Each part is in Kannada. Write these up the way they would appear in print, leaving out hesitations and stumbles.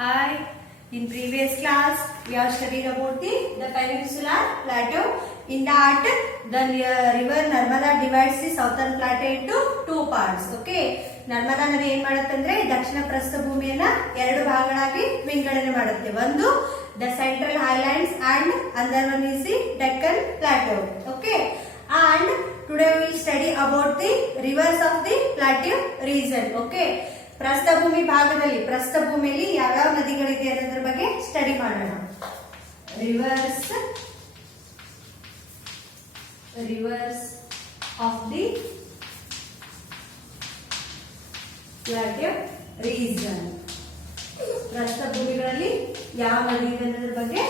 Hi, in previous class we have studied about the peninsular plateau. In that the river Narmada divides the southern plateau into two parts. Okay, Narmada ನದಿ ಏನ್ ಮಾಡುತ್ತಂದ್ರೆ ದಕ್ಷಿಣ ಪ್ರಸ್ಥಭೂಮಿಯನ್ನ ಎರಡು ಭಾಗಗಳಾಗಿ ವಿಂಗಡಣೆ ಮಾಡುತ್ತೆ. ಒಂದು the central highlands and another one is the Deccan plateau. Okay, and today we will study about the rivers of the plateau region. Okay, ಪ್ರಸ್ಥಭೂಮಿ ಭಾಗದಲ್ಲಿ ಪ್ರಸ್ಥಭೂಮಿಯಲ್ಲಿ ಯಾವ್ಯಾವ ನದಿಗಳಿದೆ ಅನ್ನೋದ್ರ ಬಗ್ಗೆ ಸ್ಟಡಿ ಮಾಡೋಣ. Rivers of the plateau region. ಪ್ರಸ್ಥಭೂಮಿಗಳಲ್ಲಿ ಯಾವ ನದಿ ಇದೆ ಅನ್ನೋದ್ರ ಬಗ್ಗೆ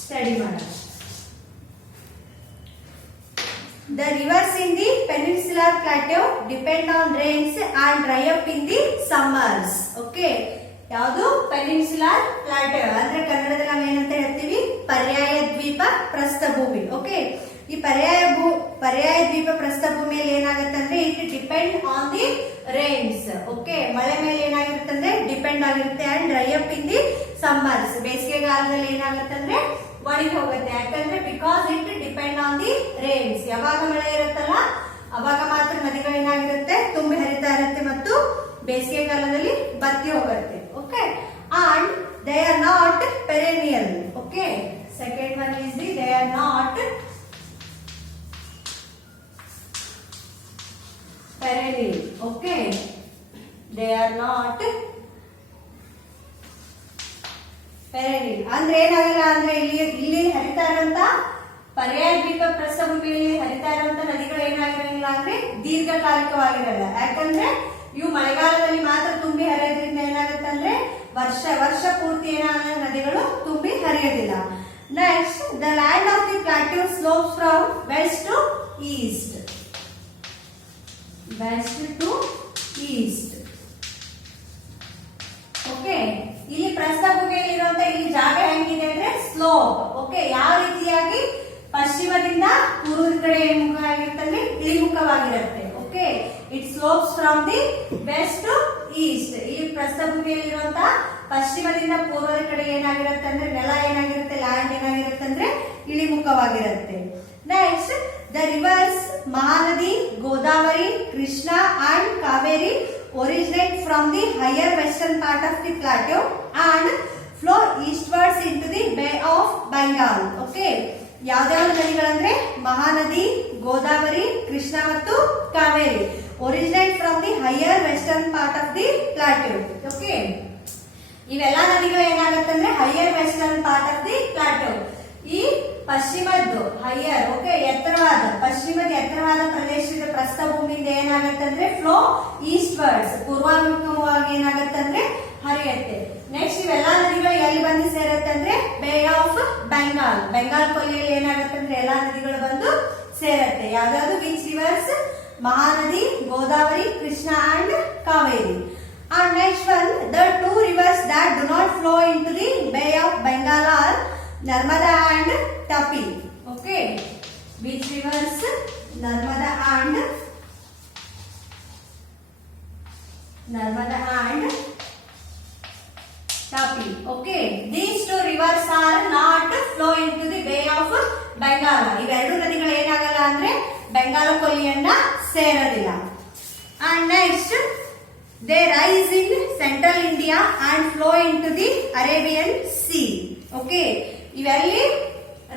ಸ್ಟಡಿ ಮಾಡೋಣ. The rivers in the peninsular plateau depend on rains and dry up in the summers. Okay, ಯಾವುದು ಪೆನಿನ್ಸುಲರ್ ಪ್ಲಾಟೋ ಅಂದ್ರೆ ಕನ್ನಡದಲ್ಲಿ ನಾವು ಏನಂತ ಹೇಳ್ತೀವಿ, ಪರ್ಯಾಯ ದ್ವೀಪ ಪ್ರಸ್ಥಭೂಮಿ. ಓಕೆ, ಈ ಪರ್ಯಾಯ ದ್ವೀಪ ಪ್ರಸ್ಥಭೂಮಿಯಲ್ಲಿ ಏನಾಗುತ್ತೆ ಅಂದ್ರೆ it depend on the rains. Okay, ಮಳೆ ಮೇಲೆ ಏನಾಗಿರುತ್ತೆ ಅಂದ್ರೆ ಡಿಪೆಂಡ್ ಆಗಿರುತ್ತೆ. And dry up in the summers, ಬೇಸಿಗೆಗಾಲದಲ್ಲಿ ಏನಾಗುತ್ತೆ ಅಂದ್ರೆ ಒಣಗಿ ಹೋಗುತ್ತೆ. ಯಾಕಂದ್ರೆ because it depend on the rains. ಯಾವಾಗ ಮಳೆ ಇರುತ್ತಲ್ಲ ಅವಾಗ ಮಾತ್ರ ನದಿಗಳು ಏನಾಗಿರುತ್ತೆ, ತುಂಬಿ ಹರಿತಾ ಇರುತ್ತೆ ಮತ್ತು ಬೇಸಿಗೆಗಾಲದಲ್ಲಿ ಬತ್ತಿ ಹೋಗುತ್ತೆ. Okay, and they are not perennial. Okay, second one is the they are not perennial. Okay, they are not perennial. ಅಂದ್ರೆ ಏನಾಗಲ್ಲ ಅಂದ್ರೆ ಇಲ್ಲಿ ಹರಿತಾ ಇರುವಂತ ಪರ್ಯಾಯ ದ್ವೀಪ ಪ್ರಸ್ಥಭೂಮಿಯಲ್ಲಿ ಹರಿತಾ ಇರುವಂತ ನದಿಗಳು ಏನಾಗಿರಂಗಿಲ್ಲ ಅಂದ್ರೆ ದೀರ್ಘಕಾಲಿಕವಾಗಿರಲ್ಲ. ಯಾಕಂದ್ರೆ ಇವು ಮಳೆಗಾಲದಲ್ಲಿ ಮಾತ್ರ ತುಂಬಿ ಹರಿಯೋದ್ರಿಂದ ಏನಾಗುತ್ತೆ ಅಂದ್ರೆ ವರ್ಷ ಪೂರ್ತಿ ಏನಾಗ ನದಿಗಳು ತುಂಬಿ ಹರಿಯೋದಿಲ್ಲ. Next, the land of the plateau slopes from west to east. Okay, ಇಲ್ಲಿ ಪ್ರಸ್ಥಭೂಮಿಯಲ್ಲಿ ಇರುವಂತ ಇಲ್ಲಿ ಜಾಗ ಹೆಂಗಿದೆ ಅಂದ್ರೆ ಸ್ಲೋಪ್. ಓಕೆ, ಯಾವ ರೀತಿಯಾಗಿ ಪಶ್ಚಿಮದಿಂದ ಪೂರ್ವದ ಕಡೆ ಮುಖ ಆಗಿರ್ತಂದ್ರೆ ಇಳಿಮುಖವಾಗಿರುತ್ತೆ. Okay, it slopes from the west to east. ಇಲ್ಲಿ ಪ್ರಸ್ಥಭೂಮಿಯಲ್ಲಿ ಇರುವಂತ ಪಶ್ಚಿಮದಿಂದ ಪೂರ್ವದ ಕಡೆ ಏನಾಗಿರುತ್ತೆ ಅಂದ್ರೆ ನೆಲ ಏನಾಗಿರುತ್ತೆ, ಲ್ಯಾಂಡ್ ಏನಾಗಿರುತ್ತೆ ಅಂದ್ರೆ ಇಳಿಮುಖವಾಗಿರುತ್ತೆ. Next, the rivers Mahanadi, Godavari, Krishna and Kaveri originate from the higher western part of the plateau and flow eastwards into the Bay of Bengal. Okay, ಯಾವ್ಯಾವ ನದಿಗಳಂದ್ರೆ ಮಹಾನದಿ, ಗೋದಾವರಿ, ಕೃಷ್ಣ ಮತ್ತು Kaveri originate from the higher western part of the plateau. Okay, ಇವೆಲ್ಲ ನದಿಗಳು ಏನಾಗುತ್ತೆ ಅಂದ್ರೆ higher western part of the plateau. ಈ ಪಶ್ಚಿಮದ್ದು ಹೈಯರ್, ಓಕೆ, ಪಶ್ಚಿಮದ ಎತ್ತರವಾದ ಪ್ರದೇಶದ ಪ್ರಸ್ಥಭೂಮಿಯಿಂದ ಏನಾಗುತ್ತೆ ಅಂದ್ರೆ ಫ್ಲೋ ಈಸ್ಟ್ ವರ್ಡ್ಸ್, ಪೂರ್ವಾಭಿಮುಖವಾಗಿ ಏನಾಗುತ್ತೆ ಅಂದ್ರೆ ಹರಿಯುತ್ತೆ. ನೆಕ್ಸ್ಟ್, ಇವೆಲ್ಲಾ ನದಿಗಳು ಎಲ್ಲಿ ಬಂದು ಸೇರುತ್ತೆ ಅಂದ್ರೆ ಬೇ ಆಫ್ ಬೆಂಗಾಲ್ ಕೊಲ್ಲಿಯಲ್ಲಿ ಏನಾಗುತ್ತೆ ಅಂದ್ರೆ ಎಲ್ಲಾ ನದಿಗಳು ಬಂದು ಸೇರುತ್ತೆ. ಯಾವ್ದಾದ್ರು which rivers? Mahanadi, Godavari, Krishna and Kaveri. And next one, the two rivers that do not flow into the Bay of Bengal are Narmada and Tapi. Okay, which rivers? Narmada and Tapi. Okay, these two rivers are not flow into the Bay of Bengal. ಇವೆರಡು ನದಿಗಳು ಏನಾಗಲ್ಲ ಅಂದ್ರೆ Bengal ಕೊಲ್ಲಿಯನ್ನ ಸೇರೋದಿಲ್ಲ. And next, they rise in central India and flow into the Arabian Sea. Okay, ಇವೆಲ್ಲಿ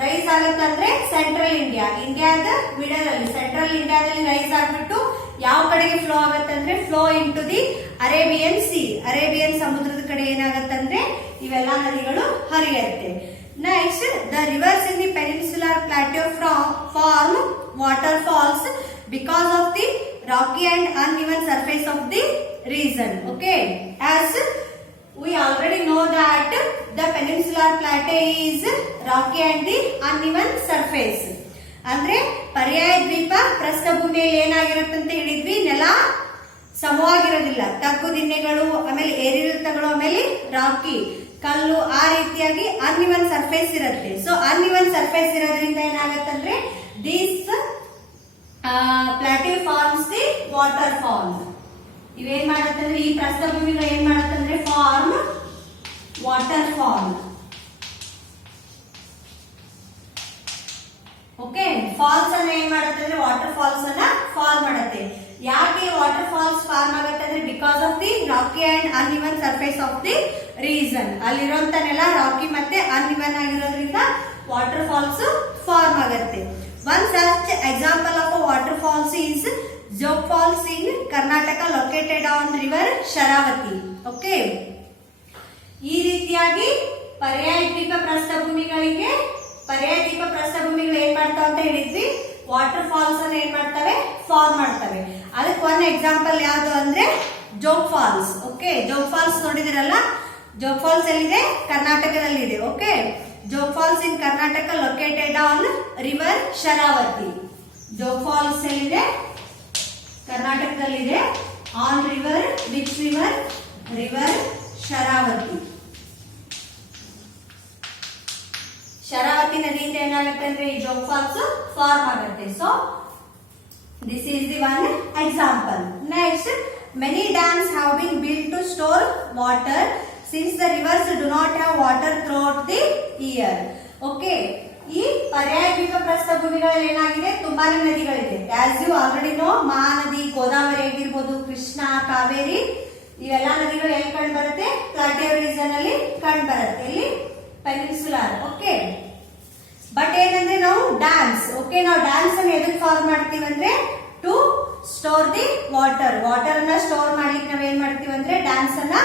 ರೈಸ್ ಆಗುತ್ತಂದ್ರೆ ಸೆಂಟ್ರಲ್ ಇಂಡಿಯಾದ ಮಿಡಲ್ ಅಲ್ಲಿ ಸೆಂಟ್ರಲ್ ಇಂಡಿಯಾದಲ್ಲಿ ರೈಸ್ ಆಗ್ಬಿಟ್ಟು ಯಾವ ಕಡೆಗೆ ಫ್ಲೋ ಆಗುತ್ತಂದ್ರೆ flow into the Arabian sea, ಅರೇಬಿಯನ್ ಸಮುದ್ರದ ಕಡೆ ಏನಾಗತ್ತಂದ್ರೆ ಇವೆಲ್ಲ ನದಿಗಳು ಹರಿಯುತ್ತೆ. Next, the rivers in the peninsular plateau form waterfalls because of the rocky and uneven surface of the region. Okay, as we already know that the peninsular plateau is rocky and the uneven surface. ಅಂದ್ರೆ ಪರ್ಯಾಯ ದ್ವೀಪ ಪ್ರಸ್ಥಭೂಮಿಯಲ್ಲಿ ಏನಾಗಿರುತ್ತೆ ಅಂತ ಹೇಳಿದ್ವಿ, ನೆಲ ಸಮವಾಗಿರೋದಿಲ್ಲ, ತಗ್ಗು ದಿಣ್ಣೆಗಳು, ಆಮೇಲೆ ಏರಿಳಿತಗಳು, ಆಮೇಲೆ ರಾಕಿ ಕಲ್ಲು, ಆ ರೀತಿಯಾಗಿ ಅನ್ಇವನ್ ಸರ್ಫೇಸ್ ಇರುತ್ತೆ. ಸೊ ಅನ್ಇವನ್ ಸರ್ಫೇಸ್ ಇರೋದ್ರಿಂದ ಏನಾಗತ್ತಂದ್ರೆ this plateau forms the waterfall. ಇವೇನ್ ಮಾಡತ್ತಂದ್ರೆ ಈ ಪ್ರಸ್ಥಭೂಮಿಗಳು ಏನ್ ಮಾಡತ್ತಂದ್ರೆ ಫಾರ್ಮ್ ವಾಟರ್ಫಾಲ್. ಓಕೆ, ಫಾಲ್ಸ್ ಅನ್ನ ಏನ್ ಮಾಡುತ್ತೆ ಅಂದ್ರೆ ವಾಟರ್ ಫಾಲ್ಸ್ ಅನ್ನ ಫಾರ್ಮ್ ಮಾಡುತ್ತೆ. ಯಾಕೆ ವಾಟರ್ ಫಾಲ್ಸ್ ಫಾರ್ಮ್ ಆಗುತ್ತೆ ಅಂದ್ರೆ because of the rocky and uneven surface of the reason. ಅಲ್ಲಿರುವಂತ ನೆಲ ರಾಕಿ ಮತ್ತೆ ಅನ್ಇವನ್ ಆಗಿರೋದ್ರಿಂದ ವಾಟರ್ ಫಾಲ್ಸ್ ಫಾರ್ಮ್ ಆಗುತ್ತೆ. One such example of waterfalls is Jog falls in Karnataka located on river Sharavati. Okay, ಈ ರೀತಿಯಾಗಿ ಪರ್ಯಾಯ ದ್ವೀಪ ಪ್ರಸ್ಥಭೂಮಿಗಳಿಗೆ ಏನ್ ಮಾಡ್ತಾವ ಅಂತ ಹೇಳಿದ್ವಿ, ವಾಟರ್ ಫಾಲ್ಸ್ ಅನ್ನ ಏನ್ ಮಾಡ್ತವೆ, ಫಾರ್ಮ್ ಮಾಡ್ತವೆ. ಅದಕ್ಕೆ ಒಂದ್ ಎಕ್ಸಾಂಪಲ್ ಯಾವ್ದು ಅಂದ್ರೆ Jog falls. Okay, Jog falls ನೋಡಿದಿರಲ್ಲ, ಜೋಗ್ ಫಾಲ್ಸ್ ಎಲ್ಲಿದೆ, ಕರ್ನಾಟಕದಲ್ಲಿದೆ. Okay, Jog falls in Karnataka located on river Sharavathi. Jog falls ಎಲ್ಲಿದೆ, ಕರ್ನಾಟಕದಲ್ಲಿದೆ. On river, which river, river Sharavathi. Sharavathi ನದಿಯಿಂದ ಏನಾಗುತ್ತೆ ಅಂದ್ರೆ ಈ ಜೋಗ್ ಫಾಲ್ಸ್ ಫಾರ್ಮ್ ಆಗುತ್ತೆ. So this is the one example. Next, many dams have been built to store water since the rivers do not have water throughout the year. Okay, ಈ ಪರ್ಯಾಯ ದ್ವೀಪ ಪ್ರಸ್ಥಭೂಮಿಗಳಲ್ಲಿ ಏನಾಗಿದೆ, ತುಂಬಾನೇ ನದಿಗಳಿದೆ. ಆಸ್ ಯು ಆಲ್ರೆಡಿ ನೋ, ಮಹಾನದಿ, ಗೋದಾವರಿ ಆಗಿರ್ಬೋದು, ಕೃಷ್ಣ, ಕಾವೇರಿ, ಇವೆಲ್ಲ ನದಿಗಳು ಎಲ್ಲಿ ಕಂಡು ಬರುತ್ತೆ, ಪ್ಲಾಟಿಯೋ ರೀಜನ್ ಅಲ್ಲಿ ಕಂಡು ಬರುತ್ತೆ, ಇಲ್ಲಿ ಪೆನಿನ್ಸುಲಾರ್. ಓಕೆ, ಬಟ್ ಏನಂದ್ರೆ ನಾವು ಡ್ಯಾಮ್ಸ್, ಓಕೆ, ನಾವು ಡ್ಯಾಮ್ಸ್ ಅನ್ನು ಎದಕ್ಕೆ ಫಾರ್ಮ್ ಮಾಡ್ತೀವಿ ಅಂದ್ರೆ to store the water. Water ಅನ್ನ ಸ್ಟೋರ್ ಮಾಡ್ಲಿಕ್ಕೆ ನಾವ್ ಏನ್ ಮಾಡ್ತೀವಿ ಅಂದ್ರೆ ಡ್ಯಾಮ್ಸ್ ಅನ್ನ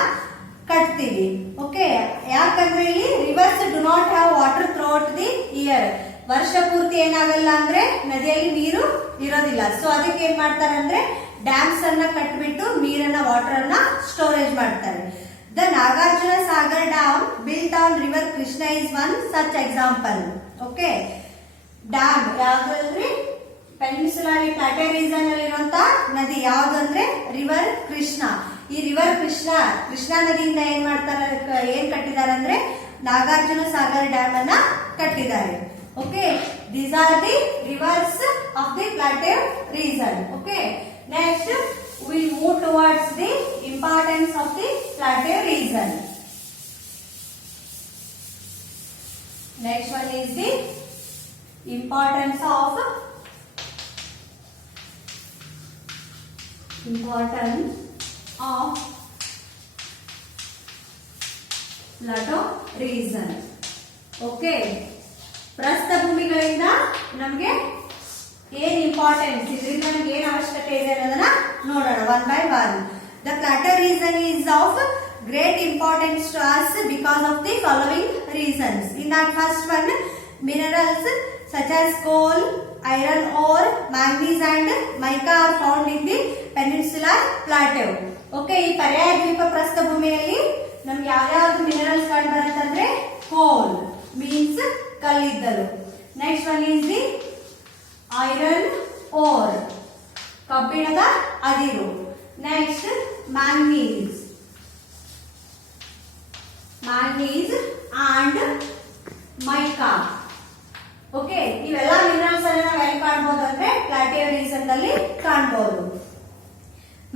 ಕಟ್ತೀವಿ. ಓಕೆ, ಯಾಕಂದ್ರೆ ಇಲ್ಲಿ rivers do not have water throughout the year. ವರ್ಷ ಪೂರ್ತಿ ಏನಾಗಲ್ಲ ಅಂದ್ರೆ ನದಿಯಲ್ಲಿ ನೀರು ಇರೋದಿಲ್ಲ. ಸೊ ಅದಕ್ಕೆ ಏನ್ ಮಾಡ್ತಾರೆ ಅಂದ್ರೆ ಡ್ಯಾಮ್ಸ್ ಅನ್ನ ಕಟ್ಬಿಟ್ಟು ನೀರನ್ನ, ವಾಟರ್ ಅನ್ನ ಸ್ಟೋರೇಜ್ ಮಾಡ್ತಾರೆ. The Nagarjuna Sagar Dam built on river Krishna is one such example. Okay, dam ಯಾವ್ದು ಅಂದ್ರೆ ಪೆನಿನ್ಸುಲಾರಿ ಪ್ಲಾಟೆ ರೀಜನ್ ಅಲ್ಲಿ ಇರುವಂತ ನದಿ ಯಾವ್ದು ಅಂದ್ರೆ ರಿವರ್ ಕೃಷ್ಣ. ಈ ರಿವರ್ ಕೃಷ್ಣಾ ನದಿಯಿಂದ ಏನ್ ಮಾಡ್ತಾರೆ, ಏನ್ ಕಟ್ಟಿದ್ದಾರೆ ಅಂದ್ರೆ ನಾಗಾರ್ಜುನ ಸಾಗರ್ ಡ್ಯಾಮ್ ಅನ್ನ ಕಟ್ಟಿದ್ದಾರೆ. Okay, these are the rivers of the plateau region. Okay, next we move towards the importance of the plateau region. Next one is the importance of plateau region. Okay, ಪ್ರಸ್ಥಭೂಮಿಗಳಿಂದ ನಮಗೆ ಏನ್ ಇಂಪಾರ್ಟೆನ್ಸ್, ಇದರಿಂದ ನಮ್ಗೆ ಏನ್ ಅವಶ್ಯಕತೆ ಇದೆ ಅನ್ನೋದನ್ನ ನೋಡೋಣ one by one. The plateau region is of great importance to us because of the following reasons. In that first one, minerals such as coal, iron ore, manganese and mica are found in the peninsular plateau. Okay, ಈ ಪರ್ಯಾಯ ದ್ವೀಪ ಪ್ರಸ್ಥಭೂಮಿಯಲ್ಲಿ ನಮ್ಗೆ ಯಾವ್ಯಾವ್ದು ಮಿನರಲ್ಸ್ ಕಂಡು ಬರುತ್ತಂದ್ರೆ ಕೋಲ್ ಮೀನ್ಸ್ ಕಲ್ಲಿದ್ದಲು. Next one is the iron ore, ಕಬ್ಬಿಣದ ಅದಿರು. Next manganese and mica. Okay, ಇವೆಲ್ಲ ಮಿನರಲ್ಸ್ ಅನ್ನು ನಾವು ಎಲ್ಲಿ ಕಾಣಬಹುದು ಅಂದ್ರೆ ಪ್ಲಾಟಿಯೋ ರೀಜನ್ ಅಲ್ಲಿ ಕಾಣಬಹುದು.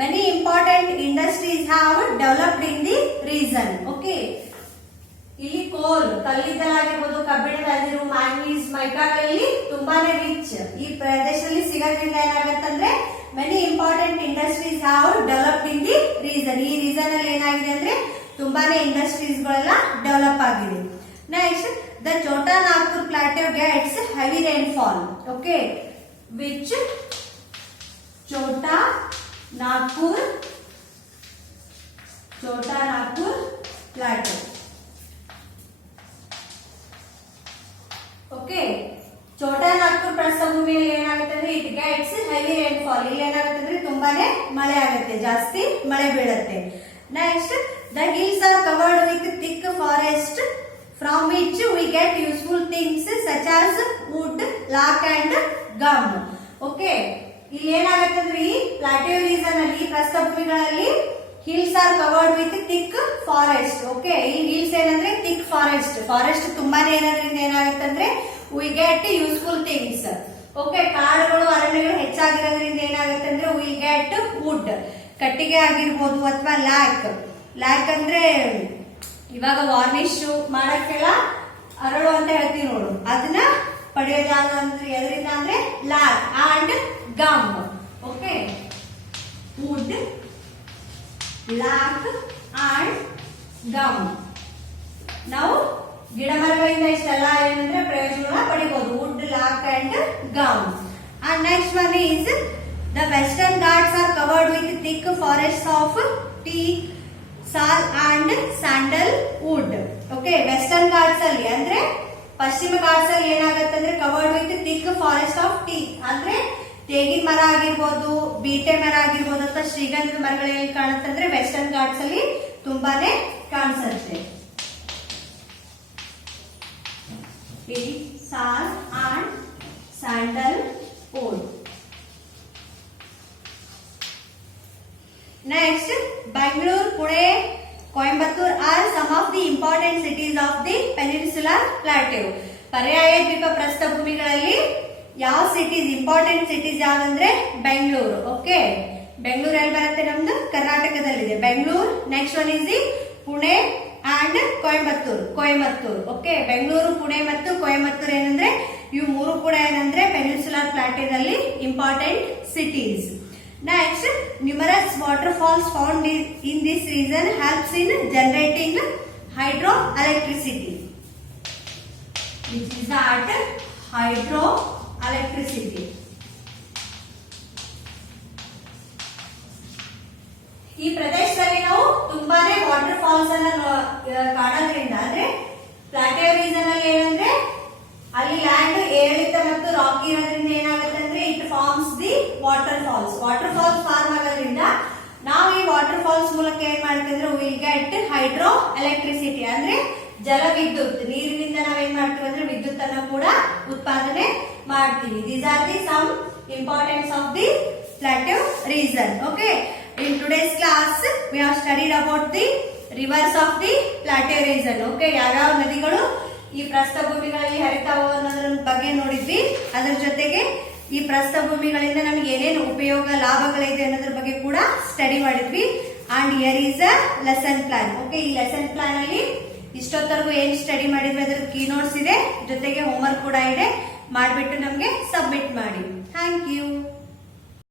Many important industries have developed in the region. Okay, ಇಲ್ಲಿ ಕೋಲ್, ಕಲ್ಲಿದ್ದಲಾಗಿರ್ಬೋದು, ಕಬ್ಬಿಣದ ಅದಿರು, ಮ್ಯಾಂಗನೀಸ್, ಮೈಕಾಗಳಲ್ಲಿ ತುಂಬಾನೇ ರಿಚ್ ಈ ಪ್ರದೇಶದಲ್ಲಿ ಸಿಗೋದ್ರಿಂದ ಏನಾಗುತ್ತಂದ್ರೆ many important industries have developed in the region. ಈ ರೀಜನ್ ಅಲ್ಲಿ ಏನಾಗಿದೆ ಅಂದ್ರೆ ತುಂಬಾನೇ ಇಂಡಸ್ಟ್ರೀಸ್ ಗಳೆಲ್ಲ ಡೆವಲಪ್ ಆಗಿದೆ. Next, the Chota Nagpur plateau gets heavy rainfall. Okay, which Chota Nagpur plateau. Okay, Chota Nagpur ಪ್ರಸ್ಥಭೂಮಿಯಲ್ಲಿ ಏನಾಗುತ್ತೆ ಅಂದ್ರೆ ಇಟ್ ಗೆಟ್ಸ್ ಹೆವಿ ರೈನ್ಫಾಲ್. ಇಲ್ಲಿ ಏನಾಗುತ್ತೆ ಅಂದ್ರೆ ತುಂಬಾನೇ ಮಳೆ ಆಗುತ್ತೆ, ಜಾಸ್ತಿ ಮಳೆ ಬೀಳುತ್ತೆ. Next, the hills are covered with thick forest from which we get useful things such as wood, lac and gum. Okay, ಇಲ್ಲಿ ಏನಾಗುತ್ತೆ ಅಂದ್ರೆ ಈ ಪ್ಲಾಟಿಯೋ ರೀಜನ್ ಅಲ್ಲಿ ಪ್ರಸ್ಥಭೂಮಿಗಳಲ್ಲಿ hills are covered with thick forest. Okay, ಈ ಹಿಲ್ಸ್ ಏನಂದ್ರೆ ಥಿಕ್ ಫಾರೆಸ್ಟ್ ತುಂಬಾನೇ ಇರೋದ್ರಿಂದ ಏನಾಗುತ್ತೆ ಅಂದ್ರೆ we get useful things. Okay, ಕಾಡುಗಳು, ಅರಣ್ಯಗಳು ಹೆಚ್ಚಾಗಿರೋದ್ರಿಂದ ಏನಾಗುತ್ತೆ ಅಂದ್ರೆ ವಿ ಗೆಟ್ ವುಡ್, ಕಟ್ಟಿಗೆ ಆಗಿರ್ಬೋದು, ಅಥವಾ ಲ್ಯಾಕ್ ಅಂದ್ರೆ ಇವಾಗ ವಾರ್ನಿಶ್ ಮಾಡಕ್ಕೆಲ್ಲ ಅರಳು ಅಂತ ಹೇಳ್ತೀವಿ ನೋಡು, ಅದನ್ನ ಪಡೆಯೋದಾಗ ಅಂದ್ರೆ ಎದರಿಂದ ಅಂದ್ರೆ lac and gum. Okay, wood, lac and gum. ನಾವು ಗಿಡ ಮರಗಳಿಂದ ಇಷ್ಟೆಲ್ಲ ಏನಂದ್ರೆ ಪ್ರಯೋಜನ ಪಡಿಬಹುದು. Wood, lac and gum. And next one is the Western Ghats are covered with thick forest of teak, sal and sandal wood. Okay, Western Ghats ಅಲ್ಲಿ ಅಂದ್ರೆ ಪಶ್ಚಿಮ ಘಾಟ್ಸ್ ಅಲ್ಲಿ ಏನಾಗುತ್ತೆ ಅಂದ್ರೆ covered with thick forest of teak ಅಂದ್ರೆ ತೇಗಿನ ಮರ ಆಗಿರ್ಬೋದು, ಬೀಟೆ ಮರ ಆಗಿರ್ಬೋದು ಅಥವಾ ಶ್ರೀಗಂಧದ ಮರಗಳು ಎಲ್ಲಿ ಕಾಣುತ್ತೆ ಅಂದ್ರೆ ವೆಸ್ಟರ್ನ್ ಘಾಟ್ಸ್ ಅಲ್ಲಿ ತುಂಬಾನೇ ಕಾಣಿಸುತ್ತೆ. Sal and sandal wood. Next, Bangalore, Pune, Coimbatore are some of the important cities of the Peninsular Plateau. ಪರ್ಯಾಯ ದ್ವೀಪ ಪ್ರಸ್ಥಭೂಮಿಗಳಲ್ಲಿ ಯಾವ ಸಿಟೀಸ್ ಇಂಪಾರ್ಟೆಂಟ್ ಸಿಟೀಸ್ ಯಾವಂದ್ರೆ ಬೆಂಗಳೂರು. ಓಕೆ, ಬೆಂಗಳೂರು ಎಲ್ಲಿ ಬರುತ್ತೆ? ನಮ್ದು ಕರ್ನಾಟಕದಲ್ಲಿದೆ Bengaluru. Next one is the Pune and Coimbatore. Okay, Bengaluru, Pune ಮತ್ತು ಕೊಯಮತ್ತೂರು ಏನಂದ್ರೆ ಇವು ಮೂರು ಕೂಡ ಏನಂದ್ರೆ ಪೆನಿನ್ಸುಲರ್ ಪ್ಲಾಟೇನಲ್ಲಿ important cities. Next, numerous waterfalls found in this region helps in generating hydroelectricity. Which is that hydroelectricity. ಈ ಪ್ರದೇಶದಲ್ಲಿ ನಾವು ತುಂಬಾನೇ ವಾಟರ್ ಫಾಲ್ಸ್ ಅನ್ನ ಕಾಣೋದ್ರಿಂದ ಅಂದ್ರೆ ಪ್ಲಾಟೇವ್ ರೀಜನ್ ಅಲ್ಲಿ ಏನಂದ್ರೆ ಅಲ್ಲಿ ಲ್ಯಾಂಡ್ ಏರಿಳಿತ ಮತ್ತು ರಾಕಿ ಇರೋದ್ರಿಂದ ಏನಾಗುತ್ತೆ ಅಂದ್ರೆ it forms the waterfalls. Waterfalls form ಆಗೋದ್ರಿಂದ ನಾವು ಈ ವಾಟರ್ ಫಾಲ್ಸ್ ಮೂಲಕ ಏನ್ ಮಾಡ್ತೀವಿ ಅಂದ್ರೆ ವಿಲ್ ಗೆಟ್ ಹೈಡ್ರೋ ಎಲೆಕ್ಟ್ರಿಸಿಟಿ ಅಂದ್ರೆ ಜಲ ವಿದ್ಯುತ್. ನೀರಿನಿಂದ ನಾವೇನ್ ಮಾಡ್ತೀವಿ ಅಂದ್ರೆ ವಿದ್ಯುತ್ ಅನ್ನು ಕೂಡ ಉತ್ಪಾದನೆ ಮಾಡ್ತೀವಿ. These are the some importance of the plateau region. Okay, in today's class we have studied about the rivers of the plateau region. Okay, ಯಾವ್ಯಾವ ನದಿಗಳು ಈ ಪ್ರಸ್ಥಭೂಮಿಗಳಲ್ಲಿ ಹರಿತಾವ ಅನ್ನೋದ್ರ ಬಗ್ಗೆ ನೋಡಿದ್ವಿ. ಅದರ ಜೊತೆಗೆ ಈ ಪ್ರಸ್ಥಭೂಮಿಗಳಿಂದ ನಮ್ಗೆ ಏನೇನು ಉಪಯೋಗ ಲಾಭಗಳಿದೆ ಅನ್ನೋದ್ರ ಬಗ್ಗೆ ಕೂಡ ಸ್ಟಡಿ ಮಾಡಿದ್ವಿ. And here is a lesson plan. Okay, ಈ ಲೆಸನ್ ಪ್ಲಾನ್ ಅಲ್ಲಿ ಇಷ್ಟೊತ್ತರೆಗೂ ಏನ್ ಸ್ಟಡಿ ಮಾಡಿದ್ವಿ ಅದ್ರ ಕೀ ನೋಟ್ಸ್ ಇದೆ, ಜೊತೆಗೆ ಹೋಮ್ವರ್ಕ್ ಕೂಡ ಇದೆ. ಮಾಡ್ಬಿಟ್ಟು ನಮ್ಗೆ ಸಬ್ಮಿಟ್ ಮಾಡಿ. Thank you.